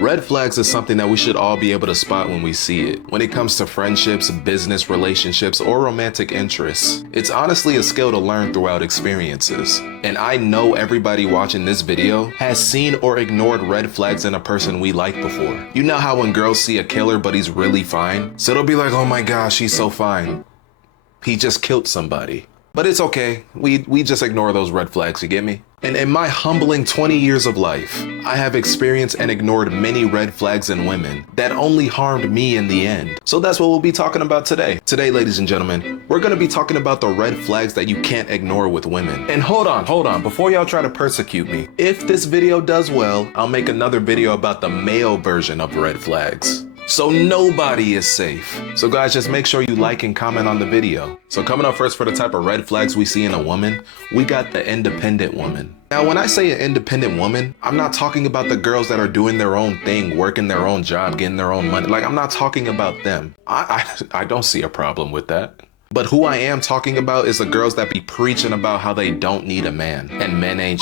Red flags is something that we should all be able to spot when we see it. When it comes to friendships, business relationships, or romantic interests, it's honestly a skill to learn throughout experiences. And I know everybody watching this video has seen or ignored red flags in a person we like before. You know how when girls see a killer but he's really fine? So they'll be like, oh my gosh, he's so fine. He just killed somebody. But it's okay, we just ignore those red flags, you get me? And in my humbling 20 years of life, I have experienced and ignored many red flags in women that only harmed me in the end. So that's what we'll be talking about today. Today, ladies and gentlemen, we're gonna be talking about the red flags that you can't ignore with women. And hold on, before y'all try to persecute me, if this video does well, I'll make another video about the male version of red flags. So nobody is safe. So guys, just make sure you like and comment on the video. So coming up first for the type of red flags we see in a woman, we got the independent woman. Now, when I say an independent woman, I'm not talking about the girls that are doing their own thing, working their own job, getting their own money. Like, I'm not talking about them. I don't see a problem with that. But who I am talking about is the girls that be preaching about how they don't need a man and men ain't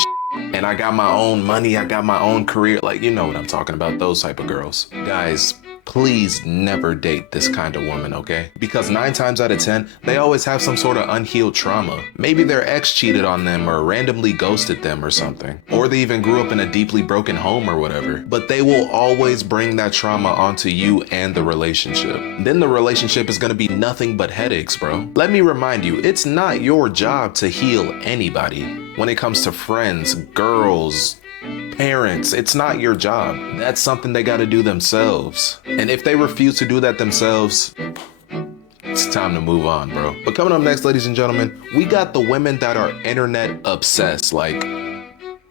and I got my own money, I got my own career. Like, you know what I'm talking about, those type of girls. Guys, please never date this kind of woman, okay? Because 9 times out of 10, they always have some sort of unhealed trauma. Maybe their ex cheated on them or randomly ghosted them or something. Or they even grew up in a deeply broken home or whatever. But they will always bring that trauma onto you and the relationship. Then the relationship is gonna be nothing but headaches, bro. Let me remind you, it's not your job to heal anybody. When it comes to friends, girls, parents, it's not your job. That's something they gotta do themselves. And if they refuse to do that themselves, it's time to move on, bro. But coming up next, ladies and gentlemen, we got the women that are internet obsessed. Like,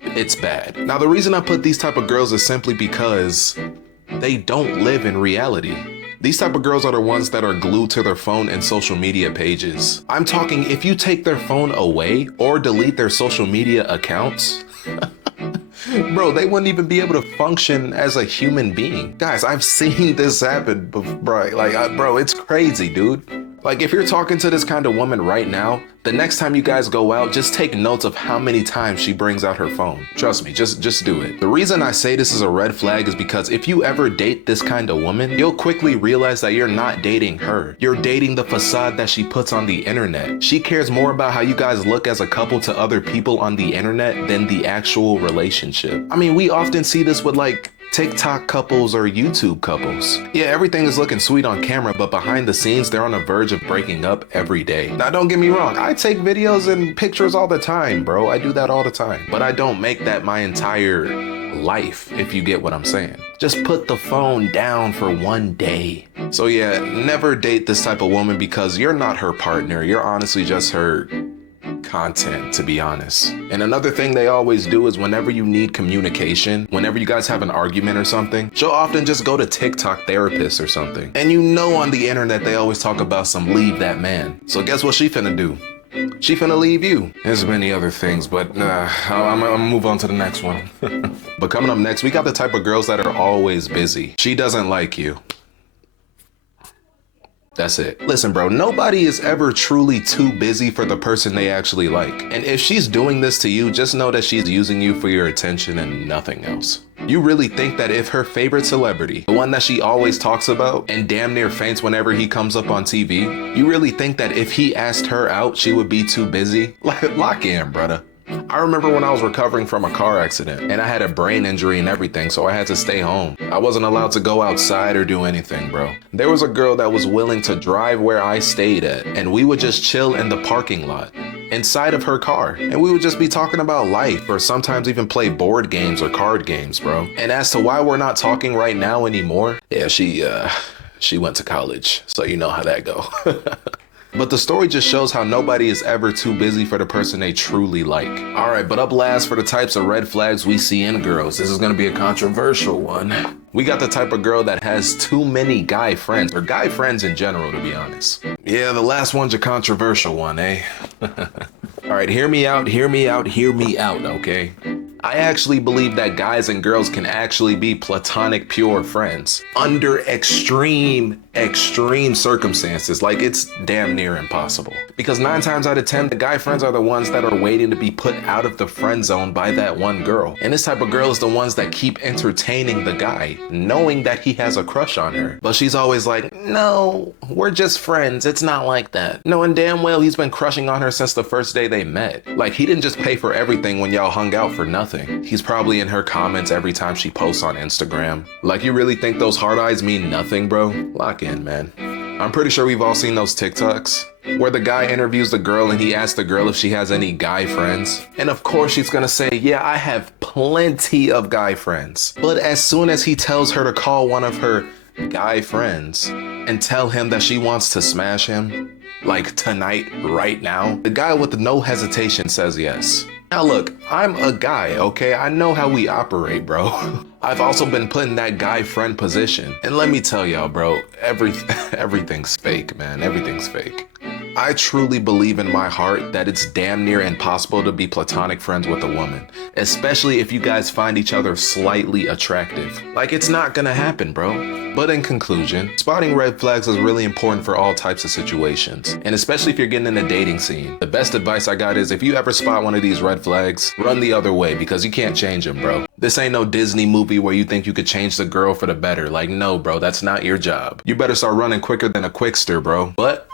it's bad. Now, the reason I put these type of girls is simply because they don't live in reality. These type of girls are the ones that are glued to their phone and social media pages. I'm talking if you take their phone away or delete their social media accounts, bro, they wouldn't even be able to function as a human being. Guys, I've seen this happen, bro. Bro, it's crazy, dude. Like, if you're talking to this kind of woman right now, the next time you guys go out, just take notes of how many times she brings out her phone. Trust me, just do it. The reason I say this is a red flag is because if you ever date this kind of woman, you'll quickly realize that you're not dating her. You're dating the facade that she puts on the internet. She cares more about how you guys look as a couple to other people on the internet than the actual relationship. I mean, we often see this with like TikTok couples or YouTube couples. Yeah, everything is looking sweet on camera, but behind the scenes, they're on the verge of breaking up every day. Now, don't get me wrong, I take videos and pictures all the time, bro. I do that all the time. But I don't make that my entire life, if you get what I'm saying. Just put the phone down for one day. So yeah, never date this type of woman because you're not her partner. You're honestly just her content, to be honest. And another thing they always do is whenever you need communication, whenever you guys have an argument or something, she'll often just go to TikTok therapists or something. And you know on the internet they always talk about some leave that man. So guess what she finna do? She finna leave you. There's many other things, but I'm gonna move on to the next one. But coming up next, we got the type of girls that are always busy. She doesn't like you. That's it. Listen, bro, nobody is ever truly too busy for the person they actually like. And if she's doing this to you, just know that she's using you for your attention and nothing else. You really think that if her favorite celebrity, the one that she always talks about and damn near faints whenever he comes up on TV, you really think that if he asked her out, she would be too busy? Like, lock in, brother. I remember when I was recovering from a car accident and I had a brain injury and everything, so I had to stay home. I wasn't allowed to go outside or do anything, bro. There was a girl that was willing to drive where I stayed at, and we would just chill in the parking lot inside of her car, and we would just be talking about life or sometimes even play board games or card games, bro. And as to why we're not talking right now anymore, yeah, she went to college, so you know how that go. But the story just shows how nobody is ever too busy for the person they truly like. All right, but up last for the types of red flags we see in girls. This is gonna be a controversial one. We got the type of girl that has too many guy friends, or guy friends in general, to be honest. Yeah, the last one's a controversial one, eh? All right, hear me out, okay? I actually believe that guys and girls can actually be platonic pure friends under extreme extreme circumstances, like it's damn near impossible. Because 9 times out of 10, the guy friends are the ones that are waiting to be put out of the friend zone by that one girl. And this type of girl is the ones that keep entertaining the guy, knowing that he has a crush on her. But she's always like, no, we're just friends. It's not like that. Knowing damn well he's been crushing on her since the first day they met. Like, he didn't just pay for everything when y'all hung out for nothing. He's probably in her comments every time she posts on Instagram. Like, you really think those hard eyes mean nothing, bro? Lock in, man. I'm pretty sure we've all seen those TikToks where the guy interviews the girl and he asks the girl if she has any guy friends. And of course she's gonna say, yeah, I have plenty of guy friends. But as soon as he tells her to call one of her guy friends and tell him that she wants to smash him, like tonight, right now, the guy with no hesitation says yes. Now look, I'm a guy, okay? I know how we operate, bro. I've also been put in that guy friend position. And let me tell y'all, bro, everything's fake, man. Everything's fake. I truly believe in my heart that it's damn near impossible to be platonic friends with a woman, especially if you guys find each other slightly attractive. Like, it's not gonna happen, bro. But in conclusion, spotting red flags is really important for all types of situations, and especially if you're getting in a dating scene. The best advice I got is if you ever spot one of these red flags, run the other way because you can't change them, bro. This ain't no Disney movie where you think you could change the girl for the better. Like, no, bro, that's not your job. You better start running quicker than a Quickster, bro. But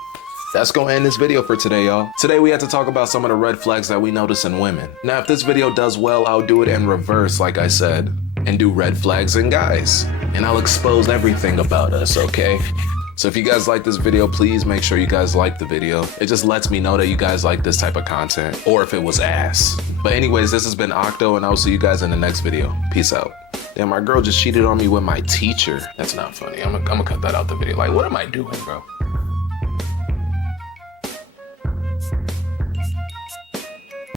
that's gonna end this video for today, y'all. Today we had to talk about some of the red flags that we notice in women. Now, if this video does well, I'll do it in reverse, like I said, and do red flags in guys. And I'll expose everything about us, okay? So if you guys like this video, please make sure you guys like the video. It just lets me know that you guys like this type of content, or if it was ass. But anyways, this has been Octo, and I'll see you guys in the next video. Peace out. Damn, my girl just cheated on me with my teacher. That's not funny. I'm gonna cut that out the video. Like, what am I doing, bro?